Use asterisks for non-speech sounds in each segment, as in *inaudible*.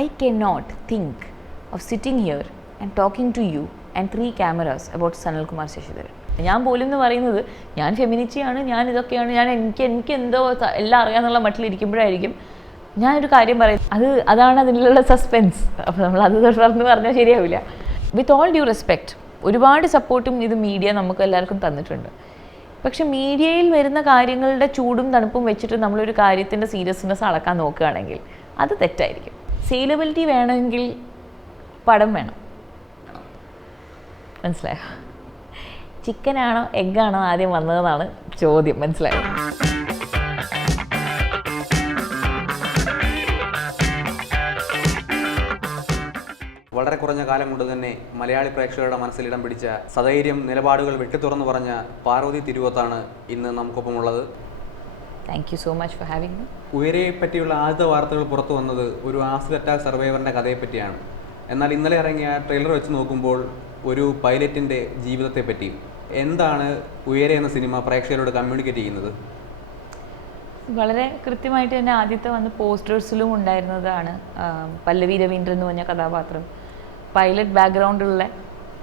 I cannot think of sitting here and talking to you and three cameras about Sanalkumar Sasidharan ഞാൻ പോലും എന്ന് പറയുന്നത് ഞാൻ ഫെമിനിറ്റിയാണ് ഞാൻ ഇതൊക്കെയാണ് ഞാൻ എനിക്ക് എനിക്ക് എന്തോ എല്ലാം അറിയാമെന്നുള്ള മട്ടിലിരിക്കുമ്പോഴായിരിക്കും ഞാനൊരു കാര്യം പറയും അത് അതാണ് അതിനുള്ള സസ്പെൻസ് അപ്പോൾ നമ്മൾ അത് തുടർന്ന് പറഞ്ഞാൽ ശരിയാവില്ല. വിത്ത് ഓൾ ഡ്യൂ റെസ്പെക്റ്റ് ഒരുപാട് സപ്പോർട്ടും ഇത് മീഡിയ നമുക്ക് എല്ലാവർക്കും തന്നിട്ടുണ്ട്. പക്ഷെ മീഡിയയിൽ വരുന്ന കാര്യങ്ങളുടെ ചൂടും തണുപ്പും വെച്ചിട്ട് നമ്മളൊരു കാര്യത്തിന്റെ സീരിയസ്നെസ് അളക്കാൻ നോക്കുകയാണെങ്കിൽ അത് തെറ്റായിരിക്കും. സെയിലബിലിറ്റി വേണമെങ്കിൽ പടം വേണം. മനസ്സിലായോ? ചിക്കനാണോ എഗ്ഗാണോ ആദ്യം വന്നതെന്നാണ് ചോദ്യം. മനസ്സിലായോ? വളരെ കുറഞ്ഞ കാലം കൊണ്ട് തന്നെ മലയാളി പ്രേക്ഷകരുടെ മനസ്സിൽ ഇടം പിടിച്ച സധൈര്യം നിലപാടുകൾ വെട്ടിത്തുറന്നു പറഞ്ഞ പാർവതി തിരുവത്താണ് ഇന്ന് നമുക്കൊപ്പമുള്ളത്. Thank you so much for having me ഉയരയെ പറ്റിയുള്ള ആദ്യത്തെ വാർത്തകൾ പുറത്തു വന്നത് ഒരു ആസിഡ് അറ്റാക്ക് സർവൈവറിന്റെ കഥയെപ്പറ്റിയാണ്. എന്നാൽ ഇന്നലെ ഇറങ്ങിയ ട്രെയിലർ വെച്ച് നോക്കുമ്പോൾ ഒരു പൈലറ്റിന്റെ ജീവിതത്തെ പറ്റി എന്താണ് ഉയരെ എന്ന സിനിമ പ്രേക്ഷകരോട് കമ്മ്യൂണിക്കേറ്റ് ചെയ്യുന്നത്? വളരെ കൃത്യമായിട്ട് തന്നെ ആദ്യത്തെ വന്ന് പോസ്റ്റേഴ്സിലും ഉണ്ടായിരുന്നതാണ് പല്ലവി രവീന്ദ്രൻ എന്ന് പറഞ്ഞ കഥാപാത്രം. പൈലറ്റ് ബാക്ക്ഗ്രൗണ്ടുള്ള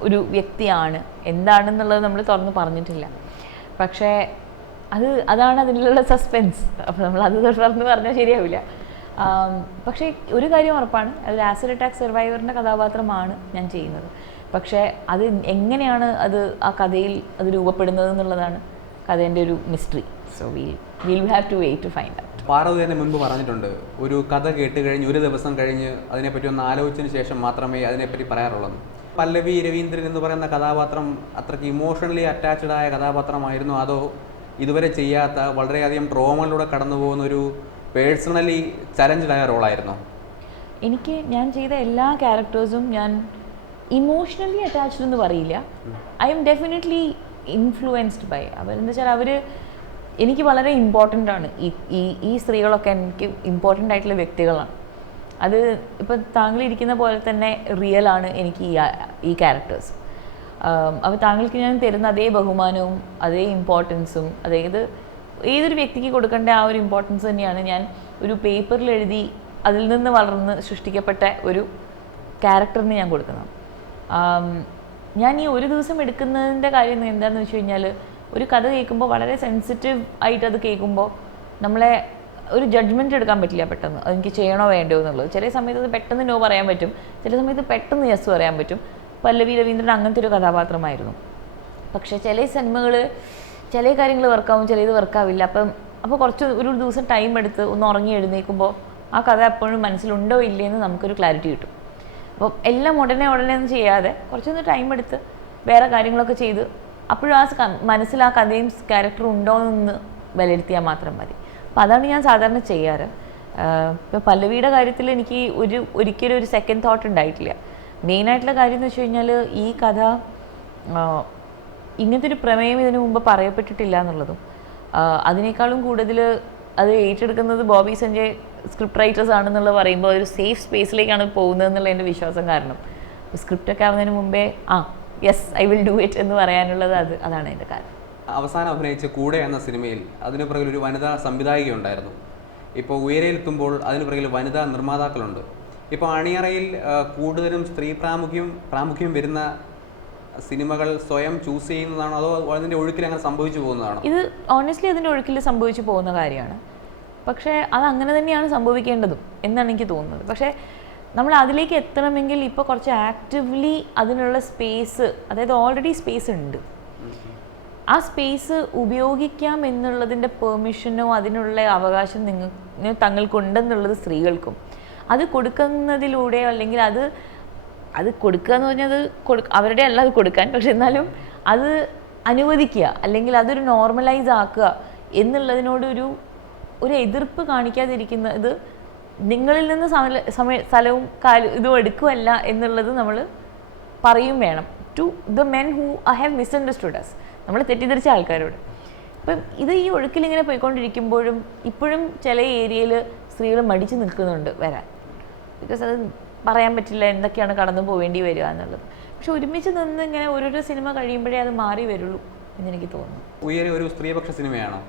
ഒരു വ്യക്തിയാണ്. എന്താണെന്നുള്ളത് നമ്മൾ തുറന്ന് പറഞ്ഞിട്ടില്ല. പക്ഷേ അത് അതാണ് അതിലുള്ള സസ്പെൻസ് അപ്പോൾ നമ്മൾ അത് തുടർന്ന് പറഞ്ഞാൽ ശരിയാവില്ല. പക്ഷേ ഒരു കാര്യം ഉറപ്പാണ്. അതിൽ ആസിഡ് അറ്റാക്ക് സർവൈവറിന്റെ കഥാപാത്രമാണ് ഞാൻ ചെയ്യുന്നത്. പക്ഷേ അത് എങ്ങനെയാണ് അത് ആ കഥയിൽ അത് രൂപപ്പെടുന്നത് എന്നുള്ളതാണ് കഥേന്റെ ഒരു mystery so will will have to wait to find out Parvathy തന്നെ മുൻപ് പറഞ്ഞിട്ടുണ്ട്. ഒരു കഥ കേട്ട് കഴിഞ്ഞ് ഒരു ദിവസം കഴിഞ്ഞ് അതിനെപ്പറ്റി ഒന്ന് ആലോചിച്ചതിന് ശേഷം മാത്രമേ അതിനെപ്പറ്റി പറയാറുള്ളൂ. പല്ലവി രവീന്ദ്രൻ എന്ന് പറയുന്ന കഥാപാത്രം അത്രയ്ക്ക് ഇമോഷണലി അറ്റാച്ച്ഡ് ആയ കഥാപാത്രമായിരുന്നു. അതോ ഇതുവരെ ചെയ്യാത്ത വളരെയധികം ട്രോമകളിലൂടെ കടന്നു പോകുന്ന ഒരു പേഴ്സണലി ചലഞ്ച്ഡ് ആയ റോളായിരുന്നു. എനിക്ക് ഞാൻ ചെയ്ത എല്ലാ ക്യാരക്ടേഴ്സും ഞാൻ ഇമോഷണലി അറ്റാച്ച്ഡ് എന്ന് പറയില്ല. I am definitely influenced by അവരെന്താ വെച്ചാൽ അവർ എനിക്ക് വളരെ ഇമ്പോർട്ടന്റ് ആണ്. ഈ ഈ ഈ സ്ത്രീകളൊക്കെ എനിക്ക് ഇമ്പോർട്ടന്റ് ആയിട്ടുള്ള വ്യക്തികളാണ്. അത് ഇപ്പം താങ്കൾ ഇരിക്കുന്ന പോലെ തന്നെ റിയൽ ആണ് എനിക്ക് ഈ ഈ ക്യാരക്ടേഴ്സ് അപ്പോൾ താങ്കൾക്ക് ഞാൻ തരുന്ന അതേ ബഹുമാനവും അതേ ഇമ്പോർട്ടൻസും അതായത് ഏതൊരു വ്യക്തിക്ക് കൊടുക്കേണ്ട ആ ഒരു ഇമ്പോർട്ടൻസ് തന്നെയാണ് ഞാൻ ഒരു പേപ്പറിൽ എഴുതി അതിൽ നിന്ന് വളർന്ന് സൃഷ്ടിക്കപ്പെട്ട ഒരു ക്യാരക്ടറിന് ഞാൻ കൊടുക്കുന്നത്. ഞാൻ ഈ ഒരു ദിവസം എടുക്കുന്നതിന്റെ കാര്യം എന്താണെന്ന് വെച്ച് കഴിഞ്ഞാൽ ഒരു കഥ കേൾക്കുമ്പോൾ വളരെ സെൻസിറ്റീവ് ആയിട്ട് അത് കേൾക്കുമ്പോൾ നമ്മളെ ഒരു ജഡ്ജ്മെന്റ് എടുക്കാൻ പറ്റില്ല പെട്ടെന്ന്. അതെനിക്ക് ചെയ്യണോ വേണ്ടോ എന്നുള്ളത്. ചില സമയത്ത് അത് പെട്ടെന്ന് നോ പറയാൻ പറ്റും. ചില സമയത്ത് പെട്ടെന്ന് യെസ് പറയാൻ പറ്റും. പല്ലവി രവീന്ദ്രൻ അങ്ങനത്തെ ഒരു കഥാപാത്രമായിരുന്നു. പക്ഷെ ചില സിനിമകൾ ചില കാര്യങ്ങൾ വർക്കാവും ചിലത് വർക്കാവില്ല അപ്പം അപ്പോൾ കുറച്ച് ഒരു ദിവസം ടൈം എടുത്ത് ഒന്ന് ഉറങ്ങി എഴുന്നേൽക്കുമ്പോൾ ആ കഥ എപ്പോഴും മനസ്സിലുണ്ടോ ഇല്ലേന്ന് നമുക്കൊരു ക്ലാരിറ്റി കിട്ടും. അപ്പം എല്ലാം ഉടനെ ഉടനെ ഒന്നും ചെയ്യാതെ കുറച്ചൊന്ന് ടൈം എടുത്ത് വേറെ കാര്യങ്ങളൊക്കെ ചെയ്ത് അപ്പോഴും ആ മനസ്സിൽ ആ കഥയും ക്യാരക്ടറും ഉണ്ടോ എന്ന് വിലയിരുത്തിയാൽ മാത്രം മതി. അപ്പം അതാണ് ഞാൻ സാധാരണ ചെയ്യാറ്. ഇപ്പോൾ പല്ലവിയുടെ കാര്യത്തിൽ എനിക്ക് ഒരു ഒരിക്കലും ഒരു സെക്കൻഡ് തോട്ട് ഉണ്ടായിട്ടില്ല. മെയിനായിട്ടുള്ള കാര്യം എന്ന് വെച്ച് കഴിഞ്ഞാൽ ഈ കഥ ഇങ്ങനത്തെ ഒരു പ്രമേയം ഇതിനു മുമ്പ് പറയപ്പെട്ടിട്ടില്ല എന്നുള്ളതും അതിനേക്കാളും കൂടുതൽ അത് ഏറ്റെടുക്കുന്നത് ബോബി സഞ്ജയ് സ്ക്രിപ്റ്റ് റൈറ്റേഴ്സ് ആണെന്നുള്ളത് പറയുമ്പോൾ ഒരു സേഫ് സ്പേസിലേക്കാണ് പോകുന്നത് എന്നുള്ള എന്റെ വിശ്വാസം കാരണം. സ്ക്രിപ്റ്റ് ഒക്കെ ആവുന്നതിന് മുമ്പേ ആ yes I will do it എന്ന് പറയാനുള്ളത് അത് അതാണ് എന്റെ കാരണം. അവസാനം അഭിനയിച്ച കൂടെ എന്ന സിനിമയിൽ അതിന് പിറകിൽ ഒരു വനിതാ സംവിധായിക ഉണ്ടായിരുന്നു. ഇപ്പോൾ ഉയരയിലെത്തുമ്പോൾ അതിന് പിറകിൽ വനിതാ നിർമ്മാതാക്കളുണ്ട്. ഇപ്പോൾ അണിയറയിൽ കൂടുതലും സ്ത്രീ പ്രാമുഖ്യം പ്രാമുഖ്യം വരുന്ന സിനിമകൾ സ്വയം ചൂസ് ചെയ്യുന്നതാണോ? അതോ അതിന്റെ ഒഴുക്കിൽ അങ്ങനെ സംഭവിച്ചു പോകുന്നതാണോ? ഇത് ഓണസ്റ്റ്ലി അതിന്റെ ഒഴുക്കിൽ സംഭവിച്ചു പോകുന്ന കാര്യമാണ്. പക്ഷേ അത് അങ്ങനെ തന്നെയാണ് സംഭവിക്കേണ്ടതും എന്നാണ് എനിക്ക് തോന്നുന്നത്. പക്ഷേ നമ്മൾ അതിലേക്ക് എത്തണമെങ്കിൽ ഇപ്പോൾ കുറച്ച് ആക്റ്റീവ്ലി അതിനുള്ള സ്പേസ് അതായത് ഓൾറെഡി സ്പേസ് ഉണ്ട്. ആ സ്പേസ് ഉപയോഗിക്കാം എന്നുള്ളതിന്റെ പെർമിഷനോ അതിനുള്ള അവകാശം നിങ്ങൾ തങ്ങൾക്കുണ്ടെന്നുള്ളത് സ്ത്രീകൾക്കും. അത് കൊടുക്കുന്നതിലൂടെ അല്ലെങ്കിൽ അത് അത് കൊടുക്കുക എന്ന് പറഞ്ഞാൽ അത് കൊടു അവരുടെ അല്ല അത് കൊടുക്കാൻ. പക്ഷെ എന്നാലും അത് അനുവദിക്കുക. അല്ലെങ്കിൽ അതൊരു നോർമലൈസ് ആക്കുക എന്നുള്ളതിനോട് ഒരു ഒരു എതിർപ്പ് കാണിക്കാതിരിക്കുന്നത് നിങ്ങളിൽ നിന്ന് സമല സമയ സ്ഥലവും കാലും ഇതും എടുക്കുമല്ല എന്നുള്ളത് നമ്മൾ പറയും വേണം. To the men who I have misunderstood as നമ്മൾ തെറ്റിദ്ധരിച്ച ആൾക്കാരോട്. ഇപ്പം ഇത് ഈ ഒഴുക്കിലിങ്ങനെ പോയിക്കൊണ്ടിരിക്കുമ്പോഴും ഇപ്പോഴും ചില ഏരിയയിൽ സ്ത്രീകൾ മടിച്ചു നിൽക്കുന്നുണ്ട് വരാൻ. ബിക്കോസ് അത് പറയാൻ പറ്റില്ല എന്തൊക്കെയാണ് കടന്നു പോവേണ്ടി വരിക എന്നുള്ളത്. പക്ഷെ ഒരുമിച്ച് നിന്ന് ഇങ്ങനെ ഓരോരോ സിനിമ കഴിയുമ്പോഴേ അത് മാറി വരുള്ളൂ എന്ന് എനിക്ക് തോന്നുന്നു. ഉയരെ ഒരു സ്ത്രീപക്ഷ സിനിമയാണോ?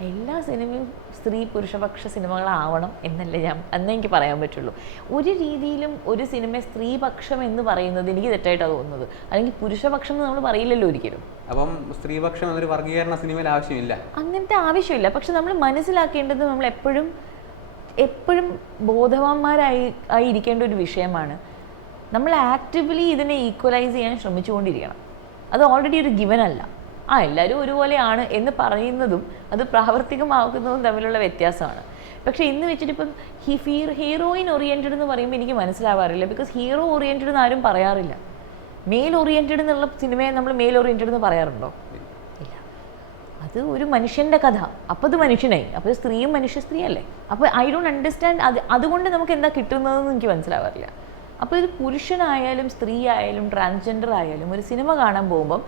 എല്ലാ സിനിമയും സ്ത്രീ പുരുഷപക്ഷ സിനിമകളാവണം എന്നല്ലേ ഞാൻ എന്നേ എനിക്ക് പറയാൻ പറ്റുള്ളൂ. ഒരു രീതിയിലും ഒരു സിനിമ സ്ത്രീപക്ഷം എന്ന് പറയുന്നത് എനിക്ക് തെറ്റായിട്ടാണ് തോന്നുന്നത്. അല്ലെങ്കിൽ പുരുഷപക്ഷം എന്ന് നമ്മൾ പറയില്ലല്ലോ ഒരിക്കലും. അപ്പം സ്ത്രീപക്ഷം എന്നൊരു വർഗീകരണ സിനിമയിൽ ആവശ്യമില്ല. അങ്ങനത്തെ ആവശ്യമില്ല. പക്ഷെ നമ്മൾ മനസ്സിലാക്കേണ്ടത് നമ്മൾ എപ്പോഴും എപ്പോഴും ബോധവാന്മാരായി ആയിരിക്കേണ്ട ഒരു വിഷയമാണ്. നമ്മൾ ആക്റ്റീവ്ലി ഇതിനെ ഈക്വലൈസ് ചെയ്യാൻ ശ്രമിച്ചുകൊണ്ടിരിക്കണം. അത് ഓൾറെഡി ഒരു ഗിവൻ അല്ല. ആ എല്ലാവരും ഒരുപോലെയാണ് എന്ന് പറയുന്നതും അത് പ്രാവർത്തികമാക്കുന്നതും തമ്മിലുള്ള വ്യത്യാസമാണ്. പക്ഷേ ഇന്ന് വെച്ചിട്ട് ഇപ്പം ഹി ഫീർ ഹീറോയിൻ ഓറിയന്റഡ് എന്ന് പറയുമ്പോൾ എനിക്ക് മനസ്സിലാവാറില്ല. ബിക്കോസ് ഹീറോ ഓറിയന്റഡ് എന്ന് ആരും പറയാറില്ല. മെയിൽ ഓറിയന്റഡ് എന്നുള്ള സിനിമയെ നമ്മൾ മെയിൽ ഓറിയന്റഡ് എന്ന് പറയാറുണ്ടോ? അത് ഒരു മനുഷ്യന്റെ കഥ. അപ്പോൾ അത് മനുഷ്യനായി. അപ്പോൾ സ്ത്രീയും മനുഷ്യ സ്ത്രീ അല്ലേ അപ്പോൾ ഐ ഡോണ്ട് അണ്ടർസ്റ്റാൻഡ് അത് അതുകൊണ്ട് നമുക്ക് എന്താ കിട്ടുന്നതെന്ന് എനിക്ക് മനസ്സിലാവാറില്ല. അപ്പോൾ ഇത് പുരുഷനായാലും സ്ത്രീ ആയാലും ട്രാൻസ്ജെൻഡർ ആയാലും ഒരു സിനിമ കാണാൻ പോകുമ്പം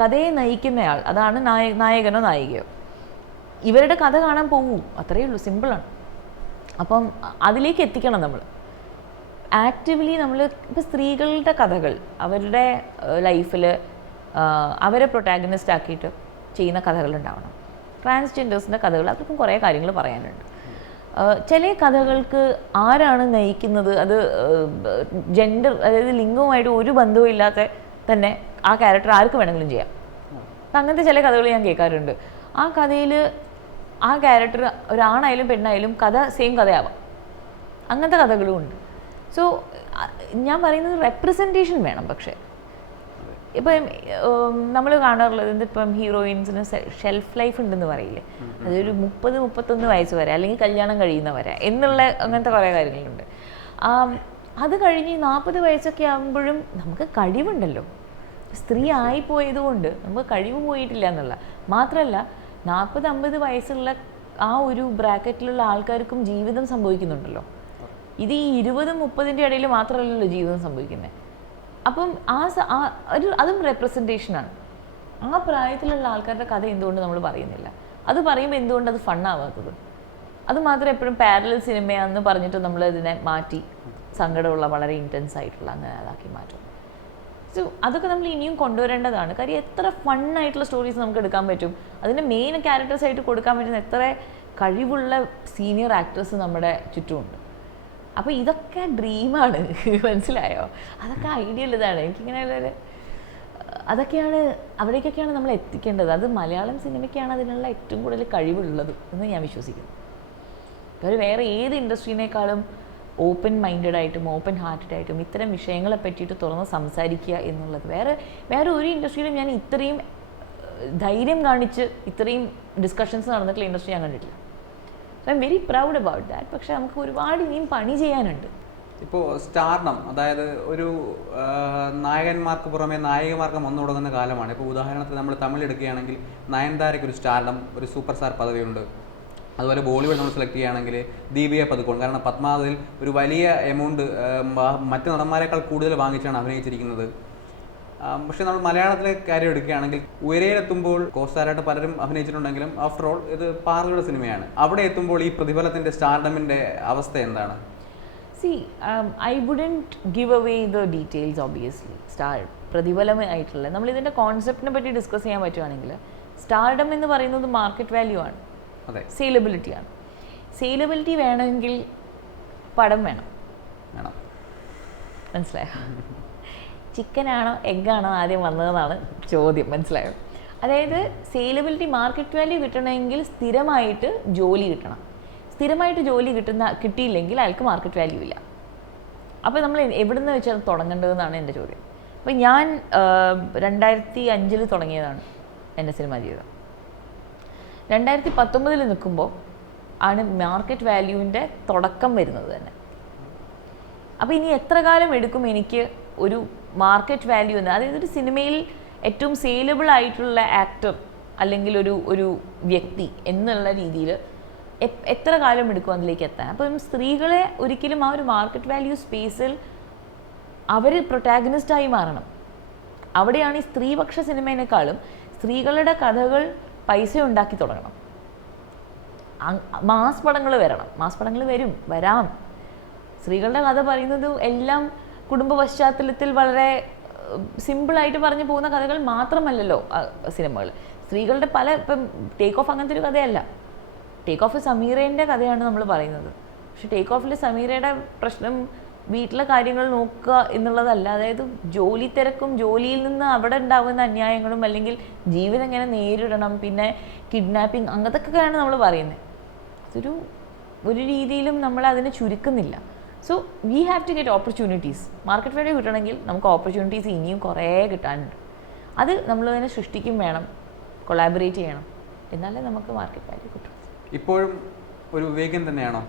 കഥയെ നയിക്കുന്നയാൾ അതാണ് നായ നായകനോ നായികയോ. ഇവരുടെ കഥ കാണാൻ പോകൂ. അത്രയേ ഉള്ളൂ. സിമ്പിളാണ് അപ്പം അതിലേക്ക് എത്തിക്കണം നമ്മൾ. ആക്റ്റീവ്ലി നമ്മൾ ഇപ്പോൾ സ്ത്രീകളുടെ കഥകൾ അവരുടെ ലൈഫിൽ അവരെ പ്രൊട്ടാഗനിസ്റ്റ് ആക്കിയിട്ട് ചെയ്യുന്ന കഥകളുണ്ടാവണം ട്രാൻസ്ജെൻഡേഴ്സിന്റെ കഥകൾ അവർക്കും കുറേ കാര്യങ്ങൾ പറയാനുണ്ട്. ചില കഥകൾക്ക് ആരാണ് നയിക്കുന്നത്? അത് ജെൻഡർ അതായത് ലിംഗവുമായിട്ട് ഒരു ബന്ധവും ഇല്ലാത്ത തന്നെ ആ ക്യാരക്ടർ ആർക്ക് വേണമെങ്കിലും ചെയ്യാം. അപ്പം അങ്ങനത്തെ ചില കഥകൾ ഞാൻ കേൾക്കാറുണ്ട്. ആ കഥയിൽ ആ ക്യാരക്ടർ ഒരാണായാലും പെണ്ണായാലും കഥ സെയിം കഥയാവാം. അങ്ങനത്തെ കഥകളും ഉണ്ട്. സോ ഞാൻ പറയുന്നത് റെപ്രസെന്റേഷൻ വേണം പക്ഷേ. ഇപ്പം നമ്മൾ കാണാറുള്ളത് ഇപ്പം ഹീറോയിൻസിന് ഷെൽഫ് ലൈഫ് ഉണ്ടെന്ന് പറയില്ലേ? അതൊരു മുപ്പത് മുപ്പത്തൊന്ന് വയസ്സ് വരെ അല്ലെങ്കിൽ കല്യാണം കഴിയുന്നവരെ എന്നുള്ള അങ്ങനത്തെ കുറേ കാര്യങ്ങളുണ്ട്. അത് കഴിഞ്ഞ് നാൽപ്പത് വയസ്സൊക്കെ ആകുമ്പോഴും നമുക്ക് കഴിവുണ്ടല്ലോ. സ്ത്രീ ആയിപ്പോയതുകൊണ്ട് നമുക്ക് കഴിവ് പോയിട്ടില്ല എന്നുള്ള. മാത്രമല്ല നാൽപ്പത് അമ്പത് വയസ്സുള്ള ആ ഒരു ബ്രാക്കറ്റിലുള്ള ആൾക്കാർക്കും ജീവിതം സംഭവിക്കുന്നുണ്ടല്ലോ. ഇത് ഈ ഇരുപതും മുപ്പതിന്റെ ഇടയിൽ മാത്രമല്ലല്ലോ ജീവിതം സംഭവിക്കുന്നത് അപ്പം ആ ഒരു അതും റെപ്രസെന്റേഷനാണ് ആ പ്രായത്തിലുള്ള ആൾക്കാരുടെ കഥ എന്തുകൊണ്ട് നമ്മൾ പറയുന്നില്ല? അത് പറയുമ്പോൾ എന്തുകൊണ്ട് അത് ഫണ്ണാവാത്തത് അത് മാത്രം എപ്പോഴും പാരലൽ സിനിമയാണെന്ന് പറഞ്ഞിട്ട് നമ്മൾ ഇതിനെ മാറ്റി സങ്കടമുള്ള വളരെ ഇന്റൻസ് ആയിട്ടുള്ള അങ്ങനെ അതാക്കി മാറ്റും. സോ അതൊക്കെ നമ്മൾ ഇനിയും കൊണ്ടുവരേണ്ടതാണ്. കാര്യം എത്ര ഫണ്ണായിട്ടുള്ള സ്റ്റോറീസ് നമുക്ക് എടുക്കാൻ പറ്റും? അതിന്റെ മെയിൻ ക്യാരക്ടേഴ്സ് ആയിട്ട് കൊടുക്കാൻ പറ്റുന്ന എത്ര കഴിവുള്ള സീനിയർ ആക്ടേഴ്സ് നമ്മുടെ ചുറ്റുമുണ്ട്. അപ്പോൾ ഇതൊക്കെ ഡ്രീമാണ് *laughs* മനസ്സിലായോ? അതൊക്കെ ഐഡിയൽ ഇതാണ് എനിക്കിങ്ങനെ അതൊക്കെയാണ് അവിടേക്കൊക്കെയാണ് നമ്മൾ എത്തിക്കേണ്ടത്. അത് മലയാളം സിനിമയ്ക്കാണ് അതിനുള്ള ഏറ്റവും കൂടുതൽ കഴിവുള്ളത് എന്ന് ഞാൻ വിശ്വസിക്കുന്നു. അവർ വേറെ ഏത് ഇൻഡസ്ട്രീനേക്കാളും ഓപ്പൺ മൈൻഡഡ് ആയിട്ടും ഓപ്പൺ ഹാർട്ടഡ് ആയിട്ടും ഇത്തരം വിഷയങ്ങളെ പറ്റിയിട്ട് തുറന്ന് സംസാരിക്കുക എന്നുള്ളത് വേറെ വേറെ ഒരു ഇൻഡസ്ട്രിയിലും ഞാൻ ഇത്രയും ധൈര്യം കാണിച്ച് ഇത്രയും ഡിസ്കഷൻസ് നടന്നിട്ടുള്ള ഇൻഡസ്ട്രി ഞാൻ കണ്ടിട്ടില്ല. So I'm very proud about that പക്ഷെ നമുക്ക് ഒരുപാട് ഇനിയും പണി ചെയ്യാനുണ്ട്. ഇപ്പോൾ സ്റ്റാർഡം അതായത് ഒരു നായകന്മാർക്ക് പുറമെ നായികമാർക്കും വന്നു തുടങ്ങുന്ന കാലമാണ്. ഇപ്പോൾ ഉദാഹരണത്തിന് നമ്മൾ തമിഴ് എടുക്കുകയാണെങ്കിൽ നയൻതാരയ്ക്ക് ഒരു സ്റ്റാർഡം ഒരു സൂപ്പർ സ്റ്റാർ പദവിയുണ്ട്. അതുപോലെ ബോളിവുഡ് നമ്മൾ സെലക്ട് ചെയ്യുകയാണെങ്കിൽ ദീപിക പതുക്കോൺ കാരണം പത്മാവതിൽ ഒരു വലിയ എമൗണ്ട് മറ്റ് നടന്മാരെക്കാൾ കൂടുതൽ വാങ്ങിച്ചാണ് അഭിനയിച്ചിരിക്കുന്നത്. പക്ഷെ നമ്മൾ മലയാളത്തിലെ കാര്യം എടുക്കുകയാണെങ്കിൽ ഉയരയിലെത്തുമ്പോൾ കോസ്റ്റാരായിട്ട് പലരും അഭിനയിച്ചിട്ടുണ്ടെങ്കിലും ആഫ്റ്റർ ഓൾ ഇത് പാർവയുടെ സിനിമയാണ്. അവിടെ എത്തുമ്പോൾ ഈ പ്രതിഫലത്തിന്റെ സ്റ്റാർഡമിന്റെ അവസ്ഥ എന്താണ്? See I wouldn't give away the details obviously star പ്രതിഫലമായിട്ടുള്ള നമ്മൾ ഇതിന്റെ കോൺസെപ്റ്റിനെ പറ്റി ഡിസ്കസ് ചെയ്യാൻ പറ്റുവാണെങ്കിൽ സ്റ്റാർഡം എന്ന് പറയുന്നത് മാർക്കറ്റ് വാല്യൂ ആണ്. അതെ. സെയിലബിലിറ്റിയാണ് സെയിലബിലിറ്റി വേണമെങ്കിൽ പടം വേണം. വേണം. മനസ്സിലായോ? *laughs* ചിക്കനാണോ എഗ്ഗാണോ ആദ്യം വന്നതെന്നാണ് ചോദ്യം. മനസ്സിലായോ? അതായത് സെയിലബിലിറ്റി മാർക്കറ്റ് വാല്യൂ കിട്ടണമെങ്കിൽ സ്ഥിരമായിട്ട് ജോലി കിട്ടണം. സ്ഥിരമായിട്ട് ജോലി കിട്ടുന്ന കിട്ടിയില്ലെങ്കിൽ അയാൾക്ക് മാർക്കറ്റ് വാല്യൂ ഇല്ല. അപ്പോൾ നമ്മൾ എവിടുന്ന് വെച്ചാൽ തുടങ്ങേണ്ടതെന്നാണ് എന്റെ ചോദ്യം. അപ്പോൾ ഞാൻ രണ്ടായിരത്തി അഞ്ചിൽ തുടങ്ങിയതാണ് എന്റെ സിനിമ ജീവിതം. രണ്ടായിരത്തി പത്തൊമ്പതിൽ നിൽക്കുമ്പോൾ ആണ് മാർക്കറ്റ് വാല്യൂവിന്റെ തുടക്കം വരുന്നത് തന്നെ. അപ്പോൾ ഇനി എത്ര കാലം എടുക്കും എനിക്ക് ഒരു മാർക്കറ്റ് വാല്യൂ എന്ന്. അതായത് ഒരു സിനിമയിൽ ഏറ്റവും സെയിലബിൾ ആയിട്ടുള്ള ആക്ടർ അല്ലെങ്കിൽ ഒരു ഒരു വ്യക്തി എന്നുള്ള രീതിയിൽ എത്ര കാലം എടുക്കും അതിലേക്ക് എത്താൻ? അപ്പം സ്ത്രീകളെ ഒരിക്കലും ആ ഒരു മാർക്കറ്റ് വാല്യൂ സ്പേസിൽ അവർ പ്രൊട്ടാഗനിസ്റ്റായി മാറണം. അവിടെയാണ് ഈ സ്ത്രീപക്ഷ സിനിമേനേക്കാളും സ്ത്രീകളുടെ കഥകൾ പൈസ ഉണ്ടാക്കി തുടങ്ങണം. മാസ് പടങ്ങൾ വരണം. മാസ് പടങ്ങൾ വരും വരാം. സ്ത്രീകളുടെ കഥ പറയുന്നത് എല്ലാം കുടുംബ പശ്ചാത്തലത്തിൽ വളരെ സിമ്പിളായിട്ട് പറഞ്ഞു പോകുന്ന കഥകൾ മാത്രമല്ലല്ലോ സിനിമകൾ. സ്ത്രീകളുടെ പല ഇപ്പം ടേക്ക് ഓഫ് അങ്ങനത്തെ ഒരു കഥയല്ല. ടേക്ക് ഓഫ് സമീറേന്റെ കഥയാണ് നമ്മൾ പറയുന്നത്. പക്ഷെ ടേക്ക് ഓഫിൽ സമീറയുടെ പ്രശ്നം വീട്ടിലെ കാര്യങ്ങൾ നോക്കുക എന്നുള്ളതല്ല. അതായത് ജോലി തിരക്കും ജോലിയിൽ നിന്ന് അവിടെ ഉണ്ടാകുന്ന അന്യായങ്ങളും അല്ലെങ്കിൽ ജീവിതം എങ്ങനെ നേരിടണം പിന്നെ കിഡ്നാപ്പിംഗ് അങ്ങനത്തൊക്കെയാണ് നമ്മൾ പറയുന്നത്. അതൊരു ഒരു രീതിയിലും നമ്മൾ അതിനെ ചുരുക്കുന്നില്ല. So we have to get opportunities market value കിട്ടണമെങ്കിൽ നമുക്ക് ഓപ്പർച്യൂണിറ്റീസ് ഇനിയും കുറേ കിട്ടാനുണ്ട്. അത് നമ്മൾ തന്നെ സൃഷ്ടിക്കും വേണം. കൊളാബറേറ്റ് ചെയ്യണം. എന്നാലേ നമുക്ക് മാർക്കറ്റ് വാല്യൂ കിട്ടും. ഇപ്പോഴും ഒരു വീഗൻ തന്നെയാണോ?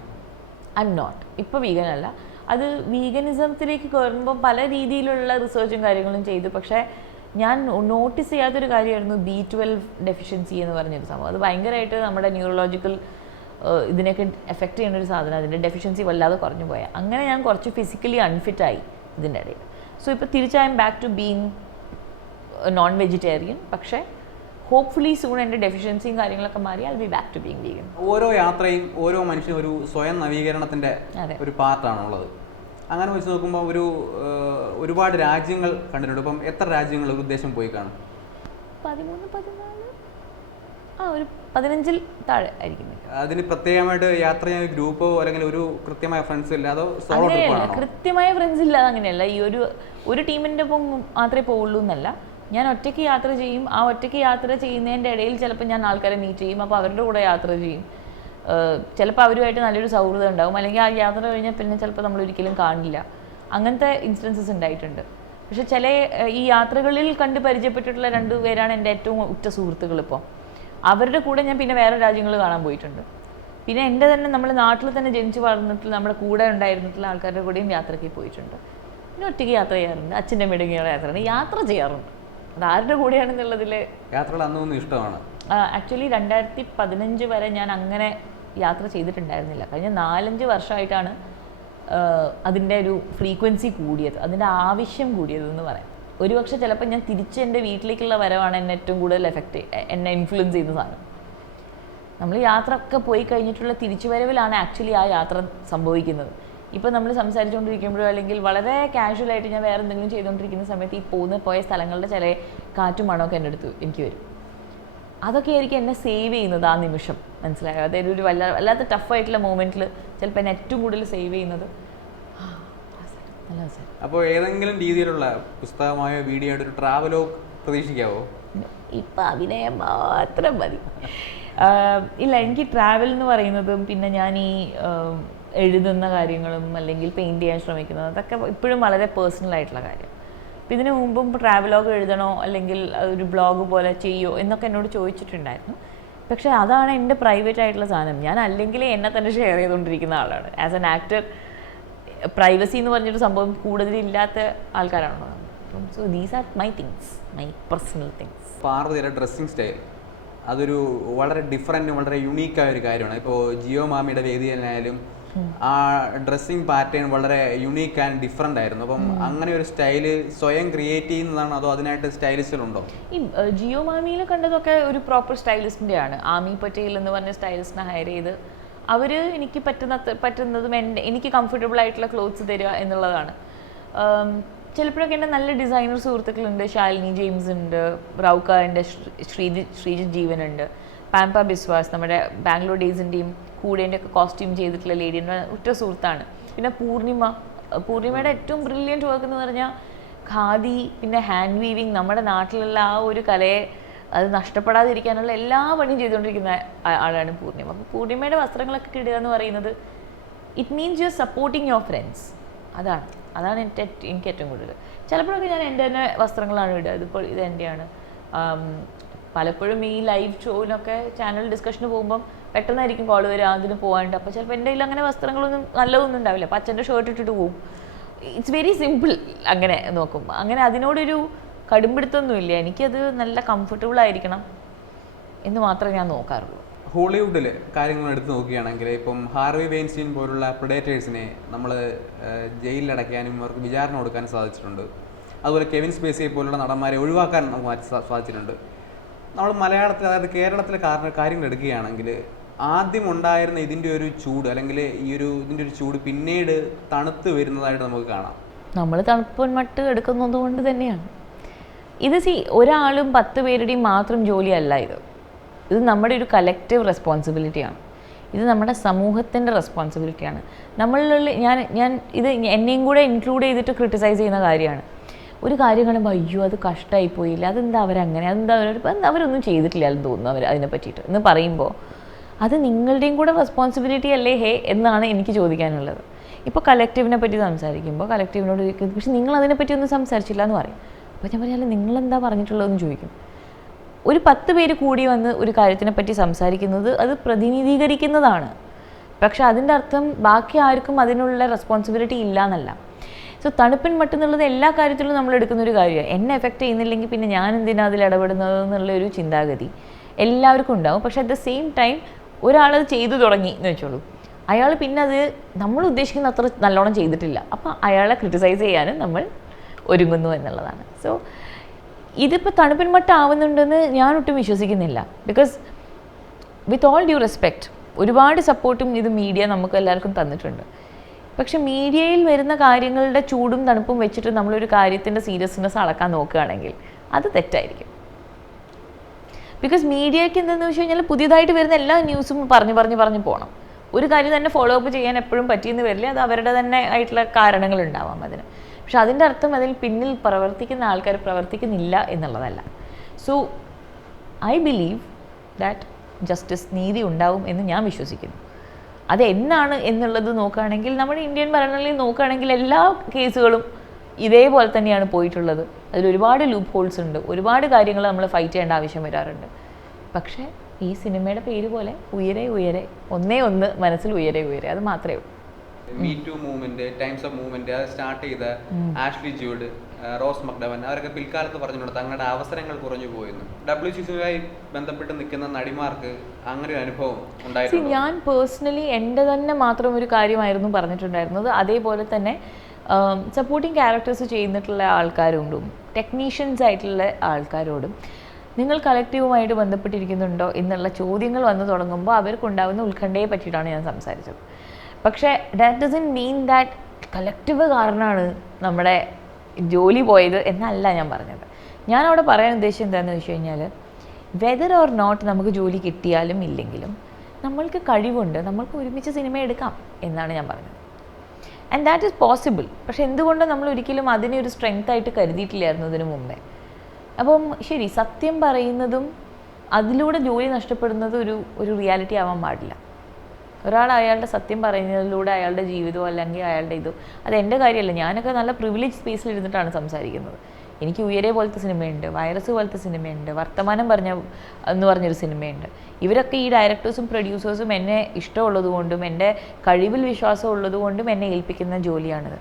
ഐ എം നോട്ട് ഇപ്പോൾ വീഗൻ അല്ല. അത് വീഗനിസത്തിലേക്ക് കയറുമ്പോൾ പല രീതിയിലുള്ള റിസർച്ചും കാര്യങ്ങളും ചെയ്തു. പക്ഷേ ഞാൻ നോട്ടീസ് ചെയ്യാത്തൊരു കാര്യമായിരുന്നു ബി ട്വൽവ് ഡെഫിഷ്യൻസി എന്ന് പറഞ്ഞൊരു സംഭവം. അത് ഭയങ്കരമായിട്ട് നമ്മുടെ ന്യൂറോളജിക്കൽ ഇതിനൊക്കെ എഫക്റ്റ് ചെയ്യുന്ന ഒരു സാധനം അതിന്റെ ഡെഫിഷ്യൻസി വല്ലാതെ കുറഞ്ഞു പോയാൽ അങ്ങനെ ഞാൻ കുറച്ച് ഫിസിക്കലി അൺഫിറ്റായി ഇതിന്റെ ഇടയിൽ. സോ ഇപ്പോൾ തിരിച്ചായും back to being non vegetarian പക്ഷേ ഹോപ്പ്ഫുള്ളി സൂൺ എന്റെ ഡെഫിഷ്യൻസിയും കാര്യങ്ങളൊക്കെ മാറി I be back to being vegan ഓരോ യാത്രയും ഓരോ മനുഷ്യനും ഒരു സ്വയം നവീകരണത്തിന്റെ. ഒരു പാർട്ടാണുള്ളത്. അങ്ങനെ വെച്ച് നോക്കുമ്പോൾ ഒരു ഒരുപാട് രാജ്യങ്ങൾ കണ്ടിട്ടുണ്ട്. ഇപ്പം എത്ര രാജ്യങ്ങൾ ഒരു ഉദ്ദേശം പോയി കാണും? പതിമൂന്ന് പതിനാല്? ആ ഒരു പതിനഞ്ചിൽ താഴെ ആയിരിക്കും അതിന് പ്രത്യേകമായിട്ട് യാത്ര ചെയ്യാൻ ഗ്രൂപ്പോ അല്ലെങ്കിൽ ഒരു കൃത്യമായ ഫ്രണ്ട്സ് ഇല്ല? അതോ സോളോ അങ്ങനെയല്ല കൃത്യമായ ഫ്രണ്ട്സ് ഇല്ലാതെ അങ്ങനെയല്ല. ഈ ഒരു ഒരു ടീമിന്റെ ഒപ്പം മാത്രമേ പോവുള്ളൂ എന്നല്ല. ഞാൻ ഒറ്റയ്ക്ക് യാത്ര ചെയ്യും. ആ ഒറ്റയ്ക്ക് യാത്ര ചെയ്യുന്നതിന്റെ ഇടയിൽ ചിലപ്പോൾ ഞാൻ ആൾക്കാരെ മീറ്റ് ചെയ്യും. അപ്പോൾ അവരുടെ കൂടെ യാത്ര ചെയ്യും. ചിലപ്പോൾ അവരുമായിട്ട് നല്ലൊരു സൗഹൃദം ഉണ്ടാവും. അല്ലെങ്കിൽ ആ യാത്ര കഴിഞ്ഞാൽ പിന്നെ ചിലപ്പോൾ നമ്മൾ ഒരിക്കലും കാണില്ല. അങ്ങനത്തെ ഇൻസിഡൻസസ് ഉണ്ടായിട്ടുണ്ട്. പക്ഷെ ചില ഈ യാത്രകളിൽ കണ്ട് പരിചയപ്പെട്ടിട്ടുള്ള രണ്ട് പേരാണ് എന്റെ ഏറ്റവും ഉറ്റ സുഹൃത്തുക്കൾ ഇപ്പോൾ അവരുടെ കൂടെ ഞാൻ പിന്നെ വേറെ രാജ്യങ്ങൾ കാണാൻ പോയിട്ടുണ്ട്. പിന്നെ എന്റെ തന്നെ നമ്മൾ നാട്ടിൽ തന്നെ ജനിച്ചു വളർന്നിട്ടുള്ള നമ്മുടെ കൂടെ ഉണ്ടായിരുന്നിട്ടുള്ള ആൾക്കാരുടെ കൂടെയും യാത്രയ്ക്ക് പോയിട്ടുണ്ട്. പിന്നെ ഒറ്റയ്ക്ക് യാത്ര ചെയ്യാറുണ്ട് അച്ഛന്റെ അമ്മയുടെ യാത്ര യാത്ര ചെയ്യാറുണ്ട്. അത് ആരുടെ കൂടെയാണെന്നുള്ളതിൽ യാത്രകൾ അന്നൊന്നും ഇഷ്ടമാണ്. ആക്ച്വലി രണ്ടായിരത്തി പതിനഞ്ച് വരെ ഞാൻ അങ്ങനെ യാത്ര ചെയ്തിട്ടുണ്ടായിരുന്നില്ല. കഴിഞ്ഞ നാലഞ്ച് വർഷമായിട്ടാണ് അതിന്റെ ഒരു ഫ്രീക്വൻസി കൂടിയത് അതിന്റെ ആവശ്യം കൂടിയത് എന്ന് പറയാം. ഒരുപക്ഷെ ചിലപ്പോൾ ഞാൻ തിരിച്ച് എന്റെ വീട്ടിലേക്കുള്ള വരവാണ് എന്നെ ഏറ്റവും കൂടുതൽ എഫക്റ്റ് എന്നെ ഇൻഫ്ലുവൻസ് ചെയ്യുന്ന സാധനം. നമ്മൾ യാത്ര ഒക്കെ പോയി കഴിഞ്ഞിട്ടുള്ള തിരിച്ചു വരവിലാണ് ആക്ച്വലി ആ യാത്ര സംഭവിക്കുന്നത്. ഇപ്പോൾ നമ്മൾ സംസാരിച്ചുകൊണ്ടിരിക്കുമ്പോഴോ അല്ലെങ്കിൽ വളരെ കാഷ്വലായിട്ട് ഞാൻ വേറെ എന്തെങ്കിലും ചെയ്തുകൊണ്ടിരിക്കുന്ന സമയത്ത് ഈ പോകുന്ന പോയ സ്ഥലങ്ങളുടെ ചില കാറ്റും മണമൊക്കെ എന്റെ അടുത്ത് എനിക്ക് വരും. അതൊക്കെ ആയിരിക്കും എന്നെ സേവ് ചെയ്യുന്നത് ആ നിമിഷം. മനസ്സിലായോ? അതായത് ഒരു വല്ല വല്ലാത്ത ടഫായിട്ടുള്ള മൂമെന്റിൽ ചിലപ്പോൾ എന്നെ ഏറ്റവും കൂടുതൽ സേവ് ചെയ്യുന്നത് ആ, ആ സ്ഥലം, നല്ല സ്ഥലം അപ്പോൾ ഏതെങ്കിലും രീതിയിലുള്ള പുസ്തകമായോ വീഡിയോ ആയിട്ട് ഒരു ട്രാവലോ പ്രതീക്ഷിക്കാവോ? ഇപ്പം അഭിനയം മാത്രം മതി. ഇല്ല എനിക്ക് ട്രാവൽ എന്ന് പറയുന്നതും പിന്നെ ഞാൻ ഈ എഴുതുന്ന കാര്യങ്ങളും അല്ലെങ്കിൽ പെയിന്റ് ചെയ്യാൻ ശ്രമിക്കുന്നത് അതൊക്കെ ഇപ്പോഴും വളരെ പേഴ്സണൽ ആയിട്ടുള്ള കാര്യം. അപ്പം ഇതിനു മുമ്പും ട്രാവലോഗ് എഴുതണോ അല്ലെങ്കിൽ ഒരു ബ്ലോഗ് പോലെ ചെയ്യോ എന്നൊക്കെ എന്നോട് ചോദിച്ചിട്ടുണ്ടായിരുന്നു. പക്ഷേ അതാണ് എന്റെ പ്രൈവറ്റ് ആയിട്ടുള്ള സാധനം. ഞാൻ അല്ലെങ്കിൽ എന്നെ തന്നെ ഷെയർ ചെയ്തുകൊണ്ടിരിക്കുന്ന ആളാണ്. ആസ് എൻ ആക്ടർ പ്രൈവസി എന്ന് പറഞ്ഞൊരു സംഭവം കൂടുതലില്ലാത്ത ആൾക്കാരാണല്ലോ so these are my things my personal things പാർവതിയുടെ ഡ്രസ്സിങ് സ്റ്റൈൽ അതൊരു വളരെ ഡിഫറെന്റ് വളരെ യുണീക്കായ ഒരു കാര്യമാണ്. ഇപ്പോൾ ജിയോ മാമിയുടെ വേദിയിലായാലും ആ ഡ്രസ്സിങ് പാറ്റേൺ വളരെ യുണീക്ക് ആൻഡ് ഡിഫറെന്റ് ആയിരുന്നു. അപ്പം അങ്ങനെ ഒരു സ്റ്റൈൽ സ്വയം ക്രിയേറ്റ് ചെയ്യുന്നതാണ് അതോ അതിനായിട്ട് സ്റ്റൈലിസ്റ്റിലുണ്ടോ ഈ ജിയോ മാമിയിൽ കണ്ടതൊക്കെ ഒരു പ്രോപ്പർ സ്റ്റൈലിസ്റ്റിന്റെ ആണ് ആമി പട്ടേൽ എന്ന് പറഞ്ഞ സ്റ്റൈലിസ്റ്റിനെ ഹയർ ചെയ്ത് അവർ എനിക്ക് പറ്റുന്ന പറ്റുന്നതും എനിക്ക് കംഫർട്ടബിൾ ആയിട്ടുള്ള ക്ലോത്ത്സ് തരിക എന്നുള്ളതാണ്. ചിലപ്പോഴൊക്കെ എന്റെ നല്ല ഡിസൈനർ സുഹൃത്തുക്കളുണ്ട് ശാലിനി ജെയിംസ് ഉണ്ട് റൗക്കാറിന്റെ ശ്രീജി ശ്രീജിത് ജീവൻ ഉണ്ട് പാമ്പ ബിസ്വാസ് നമ്മുടെ ബാംഗ്ലൂർ ഡേയ്സിന്റെയും കൂടേന്റെ ഒക്കെ കോസ്റ്റ്യൂം ചെയ്തിട്ടുള്ള ലേഡിയുടെ ഒറ്റ സുഹൃത്താണ്. പിന്നെ പൂർണിമ പൂർണിമയുടെ ഏറ്റവും ബ്രില്യന്റ് വർക്ക് എന്ന് പറഞ്ഞാൽ ഖാദി പിന്നെ ഹാൻഡ് വീവിങ് നമ്മുടെ നാട്ടിലുള്ള ആ ഒരു കലയെ അത് നഷ്ടപ്പെടാതിരിക്കാനുള്ള എല്ലാ പണിയും ചെയ്തുകൊണ്ടിരിക്കുന്ന ആളാണ് പൂർണിമ അപ്പോൾ പൂർണിമയുടെ വസ്ത്രങ്ങളൊക്കെ ഇടുക എന്ന് പറയുന്നത് it means you are supporting your friends അതാണ്. അതാണ് എന്റെ എനിക്ക് ഏറ്റവും കൂടുതൽ. ചിലപ്പോഴൊക്കെ ഞാൻ എന്റെ തന്നെ വസ്ത്രങ്ങളാണ് ഇടുക. ഇതിപ്പോൾ ഇത് എന്റെയാണ് പലപ്പോഴും ഈ ലൈവ് ഷോയിലൊക്കെ ചാനൽ ഡിസ്കഷന് പോകുമ്പം പെട്ടെന്നായിരിക്കും കോൾ വരിക അതിന് പോകാനുണ്ട് അപ്പോൾ ചിലപ്പോൾ എന്റെ കയ്യിൽ അങ്ങനെ വസ്ത്രങ്ങളൊന്നും നല്ലതൊന്നും ഉണ്ടാവില്ല. അപ്പോൾ അച്ഛന്റെ ഷർട്ട് ഇട്ടിട്ട് പോകും ഇറ്റ്സ് വെരി സിമ്പിൾ അങ്ങനെ നോക്കും. അങ്ങനെ അതിനോടൊരു കടുംപിടുത്തൊന്നുമില്ല. എനിക്കത് നല്ല കംഫർട്ടബിൾ ആയിരിക്കണം എന്ന് മാത്രമേ ഞാൻ നോക്കാറുള്ളൂ. ഹോളിവുഡിൽ കാര്യങ്ങൾ എടുത്ത് നോക്കുകയാണെങ്കിൽ ഇപ്പം ഹാർവി വെയിൻസ്റ്റീൻ പോലുള്ള പ്രൊഡേറ്റേഴ്സിനെ നമ്മൾ ജയിലിലടയ്ക്കാനും അവർക്ക് വിചാരണ കൊടുക്കാനും സാധിച്ചിട്ടുണ്ട്. അതുപോലെ കെവിൻ സ്പേസിയെ പോലുള്ള നടന്മാരെ ഒഴിവാക്കാൻ നമുക്ക് മാറ്റി സാധിച്ചിട്ടുണ്ട്. നമ്മൾ മലയാളത്തിൽ അതായത് കേരളത്തിലെ കാര്യങ്ങൾ എടുക്കുകയാണെങ്കിൽ ആദ്യം ഉണ്ടായിരുന്ന ഇതിന്റെ ഒരു ചൂട് അല്ലെങ്കിൽ ഈ ഒരു ഇതിന്റെ ഒരു ചൂട് പിന്നീട് തണുത്ത് വരുന്നതായിട്ട് നമുക്ക് കാണാം. നമ്മൾ തണുപ്പൻ മട്ട് എടുക്കുന്നത് കൊണ്ട് തന്നെയാണ്. ഇത് സി ഒരാളും പത്ത് പേരുടെയും മാത്രം ജോലിയല്ല ഇത്. ഇത് നമ്മുടെ ഒരു കലക്റ്റീവ് റെസ്പോൺസിബിലിറ്റിയാണ് ഇത് നമ്മുടെ സമൂഹത്തിന്റെ റെസ്പോൺസിബിലിറ്റിയാണ് നമ്മളിലുള്ള ഞാൻ ഞാൻ ഇത് എന്നെയും കൂടെ ഇൻക്ലൂഡ് ചെയ്തിട്ട് ക്രിട്ടിസൈസ് ചെയ്യുന്ന കാര്യമാണ്. ഒരു കാര്യം കാണുമ്പോൾ അയ്യോ അത് കഷ്ടമായി പോയില്ല? അതെന്താ അവരങ്ങനെ? അതെന്താ അവർ എന്താ അവരൊന്നും ചെയ്തിട്ടില്ല എന്ന് തോന്നുന്നു അവർ അതിനെ പറ്റിയിട്ട്. എന്ന് പറയുമ്പോൾ അത് നിങ്ങളുടെയും കൂടെ റെസ്പോൺസിബിലിറ്റി അല്ലേ ഹേ? എന്നാണ് എനിക്ക് ചോദിക്കാനുള്ളത്. ഇപ്പോൾ കലക്റ്റീവിനെ പറ്റി സംസാരിക്കുമ്പോൾ കലക്റ്റീവിനോട് പക്ഷേ നിങ്ങൾ അതിനെപ്പറ്റി ഒന്നും സംസാരിച്ചില്ല എന്ന് പറയും. അപ്പോൾ ഞാൻ പറയാം നിങ്ങളെന്താ പറഞ്ഞിട്ടുള്ളതെന്ന് ചോദിക്കും. ഒരു പത്ത് പേര് കൂടി വന്ന് ഒരു കാര്യത്തിനെപ്പറ്റി സംസാരിക്കുന്നത് അത് പ്രതിനിധീകരിക്കുന്നതാണ്. പക്ഷെ അതിന്റെ അർത്ഥം ബാക്കി ആർക്കും അതിനുള്ള റെസ്പോൺസിബിലിറ്റി ഇല്ല എന്നല്ല സോ തണുപ്പിൻ മട്ടെന്നുള്ളത് എല്ലാ കാര്യത്തിലും നമ്മൾ എടുക്കുന്ന ഒരു കാര്യമാണ്. എന്നെ എഫക്റ്റ് ചെയ്യുന്നില്ലെങ്കിൽ പിന്നെ ഞാൻ എന്തിനാ അതിൽ ഇടപെടുന്നത് എന്നുള്ള ഒരു ചിന്താഗതി എല്ലാവർക്കും ഉണ്ടാവും. പക്ഷെ അറ്റ് ദ സെയിം ടൈം ഒരാളത് ചെയ്തു തുടങ്ങി എന്ന് വെച്ചോളൂ. അയാൾ പിന്നെ അത് നമ്മൾ ഉദ്ദേശിക്കുന്ന അത്ര നല്ലോണം ചെയ്തിട്ടില്ല. അപ്പോൾ അയാളെ ക്രിട്ടിസൈസ് ചെയ്യാനും നമ്മൾ ഒരുങ്ങുന്നു എന്നുള്ളതാണ്. സോ ഇതിപ്പോൾ തണുപ്പിൻ മട്ടാവുന്നുണ്ടെന്ന് ഞാൻ ഒട്ടും വിശ്വസിക്കുന്നില്ല. Because with all due respect ഒരുപാട് സപ്പോർട്ടും ഇത് മീഡിയ നമുക്ക് എല്ലാവർക്കും തന്നിട്ടുണ്ട്. പക്ഷെ മീഡിയയിൽ വരുന്ന കാര്യങ്ങളുടെ ചൂടും തണുപ്പും വെച്ചിട്ട് നമ്മളൊരു കാര്യത്തിന്റെ സീരിയസ്നെസ് അളക്കാൻ നോക്കുകയാണെങ്കിൽ അത് തെറ്റായിരിക്കും. ബിക്കോസ് മീഡിയയ്ക്ക് എന്താണെന്ന് വെച്ച് കഴിഞ്ഞാൽ പുതിയതായിട്ട് വരുന്ന എല്ലാ ന്യൂസും പറഞ്ഞു പറഞ്ഞു പറഞ്ഞു പോകണം ഒരു കാര്യം തന്നെ ഫോളോ അപ്പ് ചെയ്യാൻ എപ്പോഴും പറ്റിയെന്ന് വരില്ല അത് അവരുടെ തന്നെ ആയിട്ടുള്ള കാരണങ്ങൾ ഉണ്ടാവാം അതിന്. പക്ഷെ അതിന്റെ അർത്ഥം അതിൽ പിന്നിൽ പ്രവർത്തിക്കുന്ന ആൾക്കാർ പ്രവർത്തിക്കുന്നില്ല എന്നുള്ളതല്ല. So I believe that justice നീതി ഉണ്ടാവും എന്ന് ഞാൻ വിശ്വസിക്കുന്നു. അത് എന്നാണ് എന്നുള്ളത് നോക്കുകയാണെങ്കിൽ നമ്മുടെ ഇന്ത്യൻ ഭരണങ്ങളിൽ നോക്കുകയാണെങ്കിൽ എല്ലാ കേസുകളും ഇതേപോലെ തന്നെയാണ് പോയിട്ടുള്ളത്. അതിൽ ഒരുപാട് ലൂപ്പ് ഹോൾസ് ഉണ്ട്. ഒരുപാട് കാര്യങ്ങൾ നമ്മൾ ഫൈറ്റ് ചെയ്യേണ്ട ആവശ്യം വരാറുണ്ട്. പക്ഷേ ഈ സിനിമയുടെ പേര് പോലെ ഉയരെ ഉയരെ ഒന്നേ ഒന്ന് മനസ്സിൽ ഉയരെ ഉയരെ അത് മാത്രമേ ഉള്ളൂ. Me too movement time's up movement അത് സ്റ്റാർട്ട് ചെയ്ത ആഷ്ലി ജൂഡ് റോസ് മക്ഡവൻ അവരൊക്കെ പിൽക്കാലത്ത് പറഞ്ഞിട്ടുണ്ട് തങ്ങളുടെ അവസരങ്ങൾ കുറഞ്ഞു പോയെന്ന് ഡബ്ല്യു സി സിയുമായി ബന്ധപ്പെട്ട് നിൽക്കുന്ന നടിമാർക്ക് അങ്ങനെ ഒരു അനുഭവം ഉണ്ടായിട്ടുണ്ട്? ഞാൻ പേഴ്സണലി എന്റെ തന്നെ മാത്രം ഒരു കാര്യമായിരുന്നു പറഞ്ഞിട്ടുണ്ടായിരുന്നത്. അതേപോലെ തന്നെ സപ്പോർട്ടിങ് ക്യാരക്ടേഴ്സ് ചെയ്യുന്നിട്ടുള്ള ആൾക്കാരോടും ടെക്നീഷ്യൻസ് ആയിട്ടുള്ള ആൾക്കാരോടും നിങ്ങൾ കളക്റ്റീവുമായിട്ട് ബന്ധപ്പെട്ടിരിക്കുന്നുണ്ടോ എന്നുള്ള ചോദ്യങ്ങൾ വന്നു തുടങ്ങുമ്പോൾ അവർക്കുണ്ടാകുന്ന ഉത്കണ്ഠയെ പറ്റിയിട്ടാണ് ഞാൻ സംസാരിച്ചത്. പക്ഷേ that doesn't mean that collective കാരണമാണ് നമ്മുടെ ജോലി പോയത് എന്നല്ല ഞാൻ പറഞ്ഞത്. ഞാൻ അവിടെ പറയാൻ ഉദ്ദേശിച്ചത് എന്താണെന്ന് വെച്ച് കഴിഞ്ഞാൽ വെദർ ഓർ നോട്ട് നമുക്ക് ജോലി കിട്ടിയാലും ഇല്ലെങ്കിലും നമ്മൾക്ക് കഴിവുണ്ട് നമ്മൾക്ക് ഒരുമിച്ച് സിനിമ എടുക്കാം എന്നാണ് ഞാൻ പറഞ്ഞത്. ആൻഡ് ദാറ്റ് ഈസ് പോസിബിൾ പക്ഷെ എന്തുകൊണ്ട് നമ്മൾ ഒരിക്കലും അതിനെ ഒരു സ്ട്രെങ്ത് ആയിട്ട് കരുതിയിട്ടില്ലായിരുന്നു ഇതിനു മുമ്പേ? അപ്പം ശരി സത്യം പറയുന്നതും അതിലൂടെ ജോലി നഷ്ടപ്പെടുന്നത് ഒരു ഒരു റിയാലിറ്റി ആവാൻ പാടില്ല. ഒരാൾ അയാളുടെ സത്യം പറയുന്നതിലൂടെ അയാളുടെ ജീവിതമോ അല്ലെങ്കിൽ അയാളുടെ ഇതോ. അത് എന്റെ കാര്യമല്ല. ഞാനൊക്കെ നല്ല പ്രിവിലേജ് സ്പേസിൽ ഇരുന്നിട്ടാണ് സംസാരിക്കുന്നത്. എനിക്ക് ഉയരെ പോലത്തെ സിനിമയുണ്ട് വൈറസ് പോലത്തെ സിനിമയുണ്ട് വർത്തമാനം പറഞ്ഞ എന്ന് പറഞ്ഞൊരു സിനിമയുണ്ട്. ഇവരൊക്കെ ഈ ഡയറക്ടേഴ്സും പ്രൊഡ്യൂസേഴ്സും എന്നെ ഇഷ്ടമുള്ളത് കൊണ്ടും എന്റെ കഴിവിൽ വിശ്വാസം ഉള്ളത് കൊണ്ടും എന്നെ ഏൽപ്പിക്കുന്ന ജോലിയാണിത്.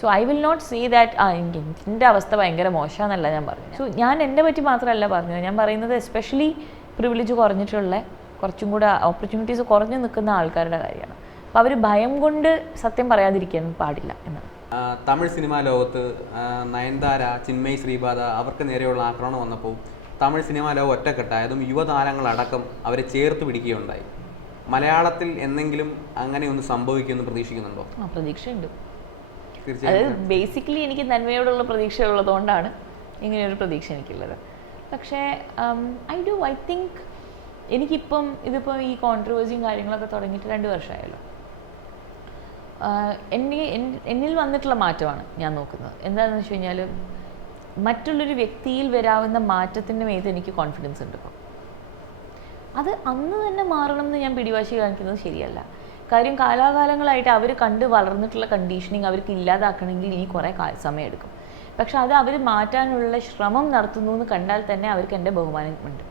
So I will not see that ആ എന്റെ അവസ്ഥ ഭയങ്കര മോശമെന്നല്ല ഞാൻ പറഞ്ഞു സോ ഞാൻ എന്റെ പറ്റി മാത്രമല്ല പറഞ്ഞത്. ഞാൻ പറയുന്നത് എസ്പെഷ്യലി പ്രിവിലേജ് കുറഞ്ഞിട്ടുള്ള കുറച്ചും കൂടെ ഓപ്പർച്യൂണിറ്റീസ് കുറഞ്ഞു നിൽക്കുന്ന ആൾക്കാരുടെ കാര്യമാണ്. അപ്പോൾ അവർ ഭയം കൊണ്ട് സത്യം പറയാതിരിക്കാൻ പാടില്ല എന്നാണ്. തമിഴ് സിനിമാ ലോകത്ത് നയൻതാര ചിന്മയ് ശ്രീപാദ അവർക്ക് നേരെയുള്ള ആക്രമണം വന്നപ്പോൾ തമിഴ് സിനിമാ ലോകം ഒറ്റക്കെട്ടായതും യുവതാരങ്ങളടക്കം അവരെ ചേർത്ത് പിടിക്കുകയുണ്ടായി. മലയാളത്തിൽ എന്തെങ്കിലും അങ്ങനെ ഒന്ന് സംഭവിക്കുമെന്ന് പ്രതീക്ഷിക്കുന്നുണ്ടോ? ആ പ്രതീക്ഷയുണ്ട്. അത് ബേസിക്കലി എനിക്ക് നന്മയോടുള്ള പ്രതീക്ഷ ഉള്ളതുകൊണ്ടാണ് ഇങ്ങനെയൊരു പ്രതീക്ഷ എനിക്കുള്ളത്. പക്ഷേ ഐ ഡു ഐ തിങ്ക് എനിക്കിപ്പം ഇതിപ്പോൾ ഈ കോൺട്രവേഴ്സിയും കാര്യങ്ങളൊക്കെ തുടങ്ങിയിട്ട് രണ്ട് വർഷമായല്ലോ. എന്നെ എന്നിൽ വന്നിട്ടുള്ള മാറ്റമാണ് ഞാൻ നോക്കുന്നത്. എന്താണെന്ന് വെച്ച് കഴിഞ്ഞാൽ മറ്റുള്ളൊരു വ്യക്തിയിൽ വരാവുന്ന മാറ്റത്തിന്റെ മേത്ത് എനിക്ക് കോൺഫിഡൻസ് ഉണ്ട് ഇപ്പം. അത് അന്ന് തന്നെ മാറണം എന്ന് ഞാൻ പിടിവാശി കാണിക്കുന്നത് ശരിയല്ല. കാര്യം കാലാകാലങ്ങളായിട്ട് അവർ കണ്ട് വളർന്നിട്ടുള്ള കണ്ടീഷനിങ് അവർക്ക് ഇല്ലാതാക്കണമെങ്കിൽ ഇനി കുറേ സമയമെടുക്കും. പക്ഷെ അത് അവർ മാറ്റാനുള്ള ശ്രമം നടത്തുന്നു എന്ന് കണ്ടാൽ തന്നെ അവർക്ക് എന്റെ ബഹുമാനം ഉണ്ട്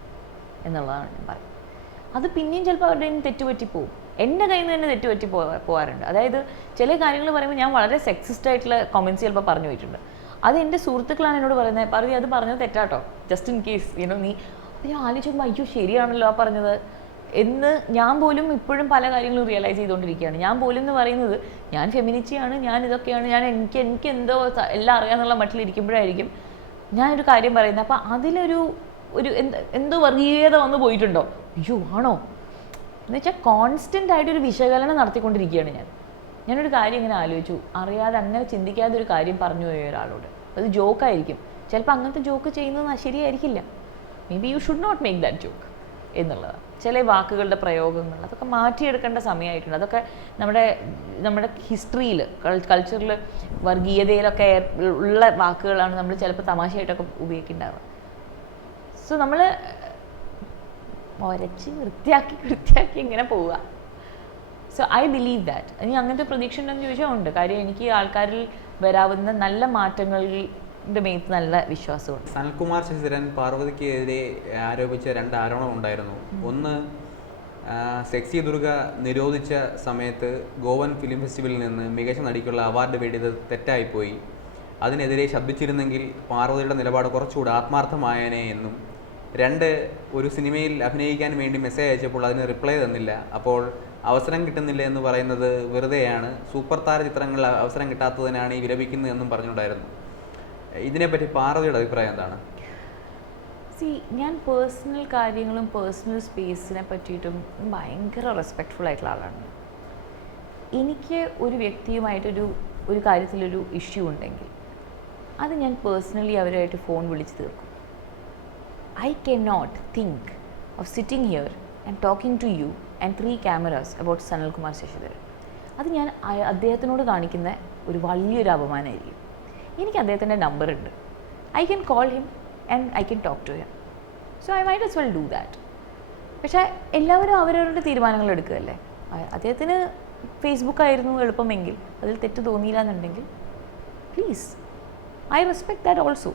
എന്നുള്ളതാണ് ഞാൻ പറയുന്നത്. അത് പിന്നെയും ചിലപ്പോൾ അവരുടെ തെറ്റുപറ്റി പോകും എന്റെ കയ്യിൽ നിന്ന് തന്നെ തെറ്റുപറ്റി പോ പോകാറുണ്ട് അതായത് ചില കാര്യങ്ങൾ പറയുമ്പോൾ ഞാൻ വളരെ സെക്സിസ്റ്റ് ആയിട്ടുള്ള കമൻസ് ചിലപ്പോൾ പറഞ്ഞു പോയിട്ടുണ്ട്. അത് എന്റെ സുഹൃത്തുക്കളാണ് എന്നോട് പറയുന്നത്. പറയും അത് പറഞ്ഞത് തെറ്റാട്ടോ. Just in case you know നീ അപ്പോൾ ഞാൻ ആലോചിക്കുമ്പോൾ അയ്യോ ശരിയാണല്ലോ ആ പറഞ്ഞത്. എന്ന് ഞാൻ പോലും ഇപ്പോഴും പല കാര്യങ്ങളും റിയലൈസ് ചെയ്തുകൊണ്ടിരിക്കുകയാണ്. ഞാൻ പോലും എന്ന് പറയുന്നത് ഞാൻ ഫെമിനിറ്റിയാണ് ഞാൻ ഇതൊക്കെയാണ് ഞാൻ എനിക്ക് എനിക്ക് എന്തോ എല്ലാം അറിയാമെന്നുള്ള മട്ടിലിരിക്കുമ്പോഴായിരിക്കും ഞാനൊരു കാര്യം പറയുന്നത്. അപ്പോൾ അതിലൊരു ഒരു എന്ത് എന്തോ വർഗീയത വന്നു പോയിട്ടുണ്ടോ? അയ്യോ ആണോ? എന്ന് വെച്ചാൽ കോൺസ്റ്റന്റ് ആയിട്ടൊരു വിശകലനം നടത്തിക്കൊണ്ടിരിക്കുകയാണ് ഞാൻ. ഞാനൊരു കാര്യം ഇങ്ങനെ ആലോചിച്ചു. അറിയാതെ അങ്ങനെ ചിന്തിക്കാതെ ഒരു കാര്യം പറഞ്ഞു പോയ ഒരാളോട്. അത് ജോക്കായിരിക്കും ചിലപ്പോൾ അങ്ങനത്തെ ജോക്ക് ചെയ്യുന്നത് ശരിയായിരിക്കില്ല. Maybe you should not make that joke എന്നുള്ളതാണ് ചില വാക്കുകളുടെ പ്രയോഗങ്ങൾ അതൊക്കെ മാറ്റിയെടുക്കേണ്ട സമയമായിട്ടുണ്ട്. അതൊക്കെ നമ്മുടെ നമ്മുടെ ഹിസ്റ്ററിയിൽ കൾച്ചറിൽ വർഗീയതയിലൊക്കെ ഉള്ള വാക്കുകളാണ് നമ്മൾ ചിലപ്പോൾ തമാശയായിട്ടൊക്കെ ഉപയോഗിക്കുന്നുണ്ടാവുക സോ നമ്മൾ ഒരച്ച് വൃത്തിയാക്കി വൃത്തിയാക്കി ഇങ്ങനെ പോവുക. സോ ഐ ബിലീവ് ദാറ്റ് ഇനി അങ്ങനത്തെ പ്രതീക്ഷ ഉണ്ടെന്ന് ചോദിച്ചാൽ ഉണ്ട്. കാര്യം എനിക്ക് ആൾക്കാരിൽ വരാവുന്ന നല്ല മാറ്റങ്ങളുടെ മേത്ത് നല്ല വിശ്വാസമുണ്ട്. സനൽകുമാർ ശശിധരൻ പാർവതിക്കെതിരെ ആരോപിച്ച രണ്ട് ആരോപണം ഉണ്ടായിരുന്നു. ഒന്ന് സെക്സി ദുർഗ നിരോധിച്ച സമയത്ത് ഗോവൻ ഫിലിം ഫെസ്റ്റിവലിൽ നിന്ന് മികച്ച നടിക്കുള്ള അവാർഡ് വേണ്ടിയത് തെറ്റായിപ്പോയി. അതിനെതിരെ ശബ്ദിച്ചിരുന്നെങ്കിൽ പാർവതിയുടെ നിലപാട് കുറച്ചുകൂടി ആത്മാർത്ഥമായേനെ എന്നും രണ്ട് ഒരു സിനിമയിൽ അഭിനയിക്കാൻ വേണ്ടി മെസ്സേജ് അയച്ചപ്പോൾ അതിന് റിപ്ലൈ തന്നില്ല. അപ്പോൾ അവസരം കിട്ടുന്നില്ല എന്ന് പറയുന്നത് വെറുതെയാണ്. സൂപ്പർ താര ചിത്രങ്ങളിൽ അവസരം കിട്ടാത്തതിനാണ് ഈ വിലപിക്കുന്നത് എന്നും പറഞ്ഞിട്ടുണ്ടായിരുന്നു ഇതിനെപ്പറ്റി പാർവതിയുടെ അഭിപ്രായം എന്താണ്? സി ഞാൻ പേഴ്സണൽ കാര്യങ്ങളും പേഴ്സണൽ സ്പേസിനെ പറ്റിയിട്ടും ഭയങ്കര റെസ്പെക്റ്റ്ഫുൾ ആയിട്ടുള്ള ആളാണ്. എനിക്ക് ഒരു വ്യക്തിയുമായിട്ടൊരു ഒരു കാര്യത്തിലൊരു ഇഷ്യൂ ഉണ്ടെങ്കിൽ അത് ഞാൻ പേഴ്സണലി അവരുമായിട്ട് ഫോൺ വിളിച്ച് തീർക്കും. Cannot think of sitting here and talking to you and three cameras about Sanalkumar Sasidharan അത് ഞാൻ അദ്ദേഹത്തിനോട് കാണിക്കുന്ന ഒരു വലിയൊരു അപമാനമായിരിക്കും. എനിക്ക് അദ്ദേഹത്തിന്റെ നമ്പർ ഉണ്ട്. I can call him and I can talk to him so I might as well do that പക്ഷേ എല്ലാവരും അവരവരുടെ തീരുമാനങ്ങൾ എടുക്കുകയല്ലേ? അദ്ദേഹത്തിന് ഫേസ്ബുക്കായിരുന്നു എളുപ്പമെങ്കിൽ അതിൽ തെറ്റ് തോന്നിയില്ല എന്നുണ്ടെങ്കിൽ please I respect that also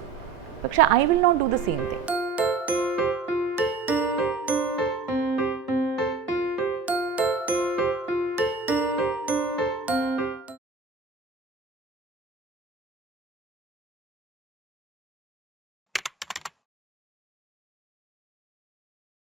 പക്ഷേ I will not do the same thing